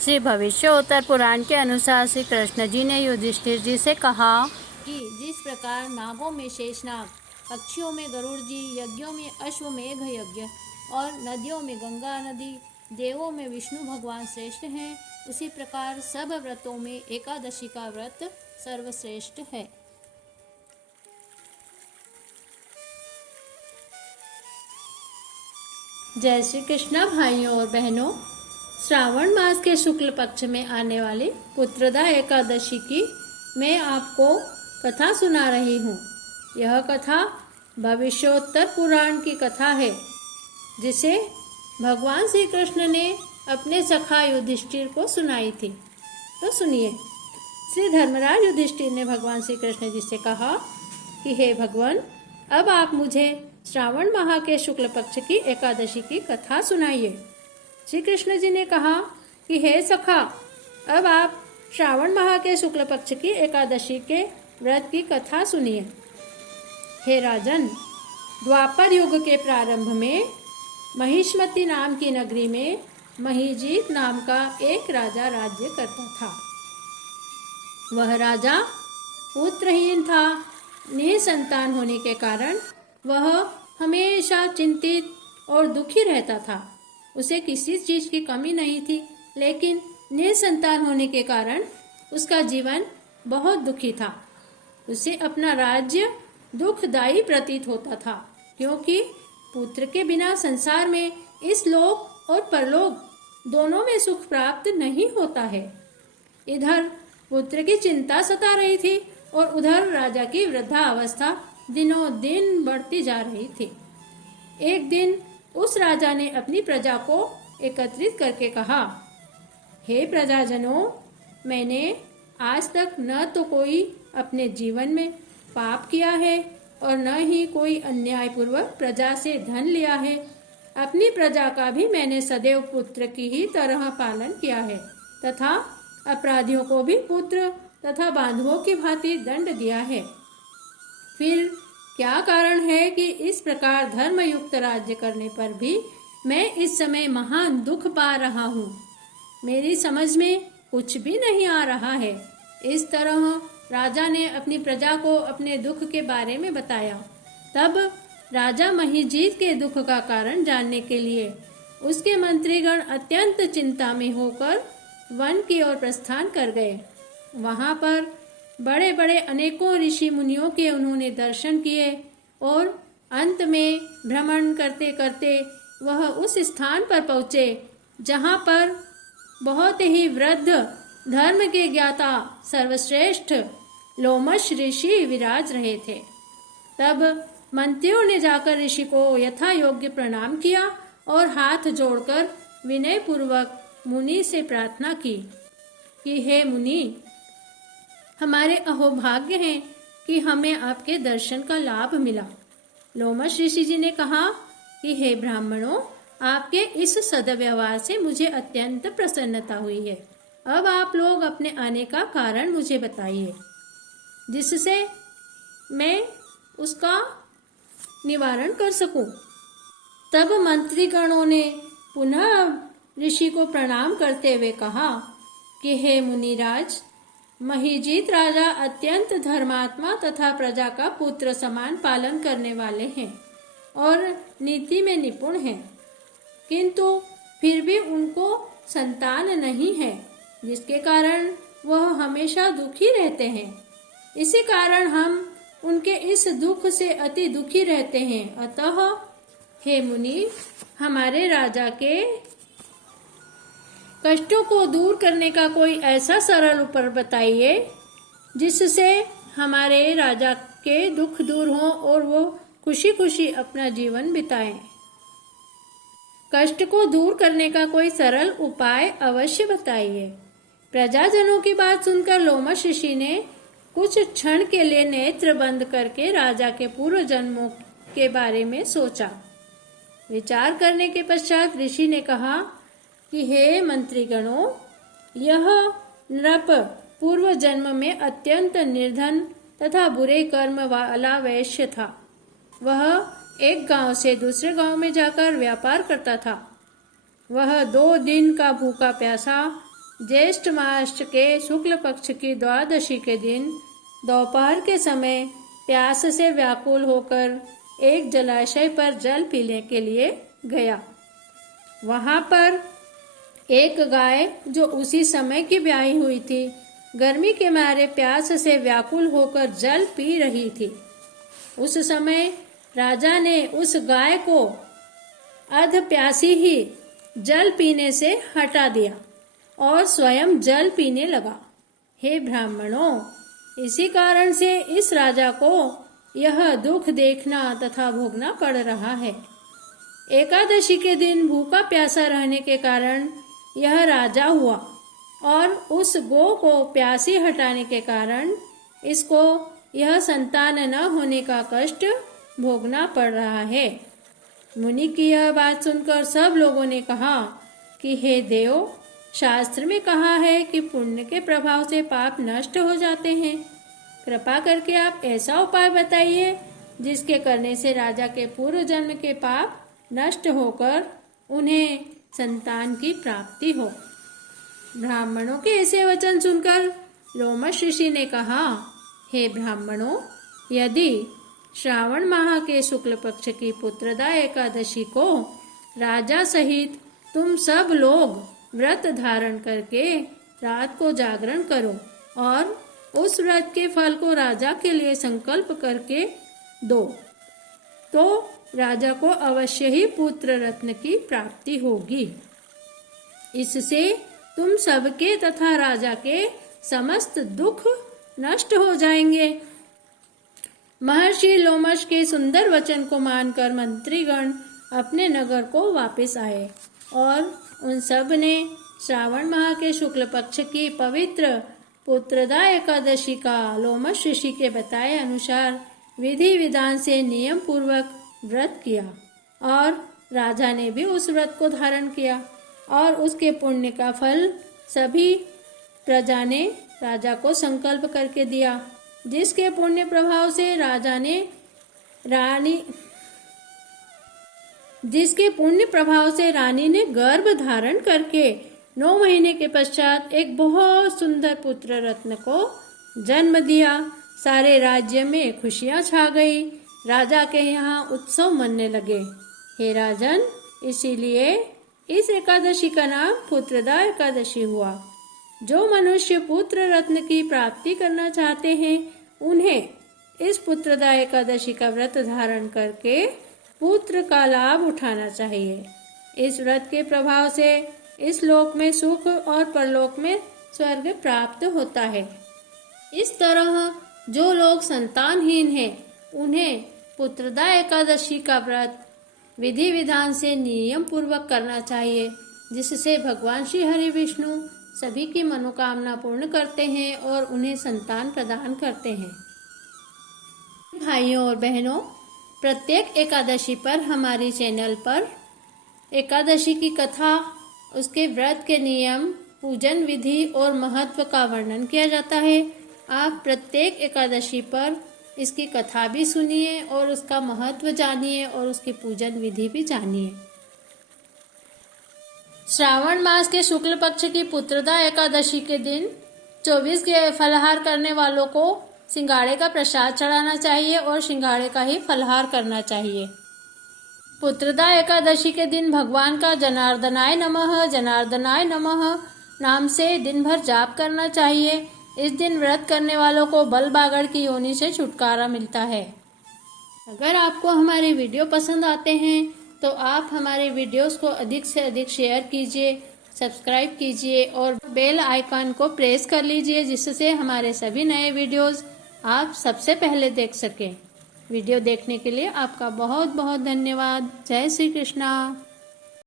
श्री भविष्योत्तर पुराण के अनुसार श्री कृष्ण जी ने युधिष्ठिर जी से कहा कि जिस प्रकार नागों में शेषनाग, पक्षियों में गरुड़ जी, यज्ञों में अश्वमेघ यज्ञ और नदियों में गंगा नदी, देवों में विष्णु भगवान श्रेष्ठ हैं, उसी प्रकार सब व्रतों में एकादशी का व्रत सर्वश्रेष्ठ है। जय श्री कृष्ण भाइयों और बहनों, श्रावण मास के शुक्ल पक्ष में आने वाली पुत्रदा एकादशी की मैं आपको कथा सुना रही हूँ। यह कथा भविष्योत्तर पुराण की कथा है, जिसे भगवान श्री कृष्ण ने अपने सखा युधिष्ठिर को सुनाई थी। तो सुनिए। श्री धर्मराज युधिष्ठिर ने भगवान श्री कृष्ण जी से कहा कि हे भगवान, अब आप मुझे श्रावण माह के शुक्ल पक्ष की एकादशी की कथा सुनाइए। श्री कृष्ण जी ने कहा कि हे सखा, अब आप श्रावण माह के शुक्ल पक्ष की एकादशी के व्रत की कथा सुनिए। हे राजन, द्वापर युग के प्रारंभ में महिष्मती नाम की नगरी में महीजीत नाम का एक राजा राज्य करता था। वह राजा पुत्रहीन था। निसंतान होने के कारण वह हमेशा चिंतित और दुखी रहता था। उसे किसी चीज की कमी नहीं थी, लेकिन निसंतान होने के कारण उसका जीवन बहुत दुखी था। उसे अपना राज्य दुखदायी प्रतीत होता था, क्योंकि पुत्र के बिना संसार में इस लोक और परलोक दोनों में सुख प्राप्त नहीं होता है। इधर पुत्र की चिंता सता रही थी और उधर राजा की वृद्धावस्था दिनों दिन बढ़ती जा रही थी। एक दिन उस राजा ने अपनी प्रजा को एकत्रित करके कहा, हे प्रजाजनों, मैंने आज तक न तो कोई अपने जीवन में पाप किया है और न ही कोई अन्यायपूर्वक प्रजा से धन लिया है। अपनी प्रजा का भी मैंने सदैव पुत्र की ही तरह पालन किया है तथा अपराधियों को भी पुत्र तथा बांधवों की भांति दंड दिया है। फिर क्या कारण है कि इस प्रकार धर्मयुक्त राज्य करने पर भी मैं इस समय महान दुख पा रहा हूँ? मेरी समझ में कुछ भी नहीं आ रहा है। इस तरह राजा ने अपनी प्रजा को अपने दुख के बारे में बताया। तब राजा महीजीत के दुख का कारण जानने के लिए उसके मंत्रीगण अत्यंत चिंता में होकर वन की ओर प्रस्थान कर गए। वहां पर बड़े बड़े अनेकों ऋषि मुनियों के उन्होंने दर्शन किए और अंत में भ्रमण करते करते वह उस स्थान पर पहुँचे जहाँ पर बहुत ही वृद्ध धर्म के ज्ञाता सर्वश्रेष्ठ लोमश ऋषि विराज रहे थे। तब मंत्रियों ने जाकर ऋषि को यथा योग्य प्रणाम किया और हाथ जोड़कर विनय पूर्वक मुनि से प्रार्थना की कि हे मुनि, हमारे अहोभाग्य हैं कि हमें आपके दर्शन का लाभ मिला। लोमश ऋषि जी ने कहा कि हे ब्राह्मणों, आपके इस सद्व्यवहार से मुझे अत्यंत प्रसन्नता हुई है। अब आप लोग अपने आने का कारण मुझे बताइए, जिससे मैं उसका निवारण कर सकूं। तब मंत्रीगणों ने पुनः ऋषि को प्रणाम करते हुए कहा कि हे मुनिराज, महीजीत राजा अत्यंत धर्मात्मा तथा प्रजा का पुत्र समान पालन करने वाले हैं और नीति में निपुण हैं, किंतु फिर भी उनको संतान नहीं है, जिसके कारण वह हमेशा दुखी रहते हैं। इसी कारण हम उनके इस दुख से अति दुखी रहते हैं। अतः हे मुनि, हमारे राजा के कष्टों को दूर करने का कोई ऐसा सरल उपाय बताइए जिससे हमारे राजा के दुख दूर हों और वो खुशी खुशी अपना जीवन बिताएं। कष्ट को दूर करने का कोई सरल उपाय अवश्य बताइए। प्रजाजनों की बात सुनकर लोमश ऋषि ने कुछ क्षण के लिए नेत्र बंद करके राजा के पूर्व जन्मों के बारे में सोचा। विचार करने के पश्चात ऋषि ने कहा कि हे मंत्रीगणों, यह नृप पूर्व जन्म में अत्यंत निर्धन तथा बुरे कर्म वाला वैश्य था। वह एक गांव से दूसरे गांव में जाकर व्यापार करता था। वह 2 दिन का भूखा प्यासा ज्येष्ठ मास के शुक्ल पक्ष की द्वादशी के दिन दोपहर के समय प्यास से व्याकुल होकर एक जलाशय पर जल पीने के लिए गया। वहां पर एक गाय जो उसी समय की ब्याही हुई थी, गर्मी के मारे प्यास से व्याकुल होकर जल पी रही थी। उस समय राजा ने उस गाय को अध प्यासी ही जल पीने से हटा दिया और स्वयं जल पीने लगा। हे ब्राह्मणों, इसी कारण से इस राजा को यह दुख देखना तथा भोगना पड़ रहा है। एकादशी के दिन भूखा प्यासा रहने के कारण यह राजा हुआ और उस गो को प्यासी हटाने के कारण इसको यह संतान न होने का कष्ट भोगना पड़ रहा है। मुनि की यह बात सुनकर सब लोगों ने कहा कि हे देव, शास्त्र में कहा है कि पुण्य के प्रभाव से पाप नष्ट हो जाते हैं। कृपा करके आप ऐसा उपाय बताइए जिसके करने से राजा के पूर्व जन्म के पाप नष्ट होकर उन्हें संतान की प्राप्ति हो। ब्राह्मणों के ऐसे वचन सुनकर लोमश ऋषि ने कहा, हे ब्राह्मणों, यदि श्रावण माह के शुक्ल पक्ष की पुत्रदा एकादशी को राजा सहित तुम सब लोग व्रत धारण करके रात को जागरण करो और उस व्रत के फल को राजा के लिए संकल्प करके दो, तो राजा को अवश्य ही पुत्र रत्न की प्राप्ति होगी। इससे तुम सबके तथा राजा के समस्त दुख नष्ट हो जाएंगे। महर्षि लोमश के सुंदर वचन को मानकर मंत्रीगण अपने नगर को वापस आए और उन सब ने श्रावण माह के शुक्ल पक्ष की पवित्र पुत्रदा एकादशी का लोमश ऋषि के बताए अनुसार विधि विधान से नियम पूर्वक व्रत किया और राजा ने भी उस व्रत को धारण किया और उसके पुण्य का फल सभी प्रजा ने राजा को संकल्प करके दिया, जिसके पुण्य प्रभाव से रानी ने गर्भ धारण करके 9 महीने के पश्चात एक बहुत सुंदर पुत्र रत्न को जन्म दिया। सारे राज्य में खुशियां छा गई। राजा के यहाँ उत्सव मनने लगे। हे राजन, इसीलिए इस एकादशी का नाम पुत्रदा एकादशी हुआ। जो मनुष्य पुत्र रत्न की प्राप्ति करना चाहते हैं, उन्हें इस पुत्रदा एकादशी का व्रत धारण करके पुत्र का लाभ उठाना चाहिए। इस व्रत के प्रभाव से इस लोक में सुख और परलोक में स्वर्ग प्राप्त होता है। इस तरह जो लोग संतानहीन हैं, उन्हें पुत्रदा एकादशी का व्रत विधि विधान से नियम पूर्वक करना चाहिए, जिससे भगवान श्री हरि विष्णु सभी की मनोकामना पूर्ण करते हैं और उन्हें संतान प्रदान करते हैं। भाइयों और बहनों, प्रत्येक एकादशी पर हमारी चैनल पर एकादशी की कथा, उसके व्रत के नियम, पूजन विधि और महत्व का वर्णन किया जाता है। आप प्रत्येक एकादशी पर इसकी कथा भी सुनिए और उसका महत्व जानिए और उसकी पूजन विधि भी जानिए। श्रावण मास के शुक्ल पक्ष की पुत्रदा एकादशी के दिन 24 के फलाहार करने वालों को सिंघाड़े का प्रसाद चढ़ाना चाहिए और सिंघाड़े का ही फलाहार करना चाहिए। पुत्रदा एकादशी के दिन भगवान का जनार्दनाय नमः नाम से दिन भर जाप करना चाहिए। इस दिन व्रत करने वालों को बलबागड़ की योनि से छुटकारा मिलता है। अगर आपको हमारे वीडियो पसंद आते हैं तो आप हमारे वीडियोस को अधिक से अधिक शेयर कीजिए, सब्सक्राइब कीजिए और बेल आइकन को प्रेस कर लीजिए, जिससे हमारे सभी नए वीडियोस आप सबसे पहले देख सकें। वीडियो देखने के लिए आपका बहुत बहुत धन्यवाद। जय श्री कृष्णा।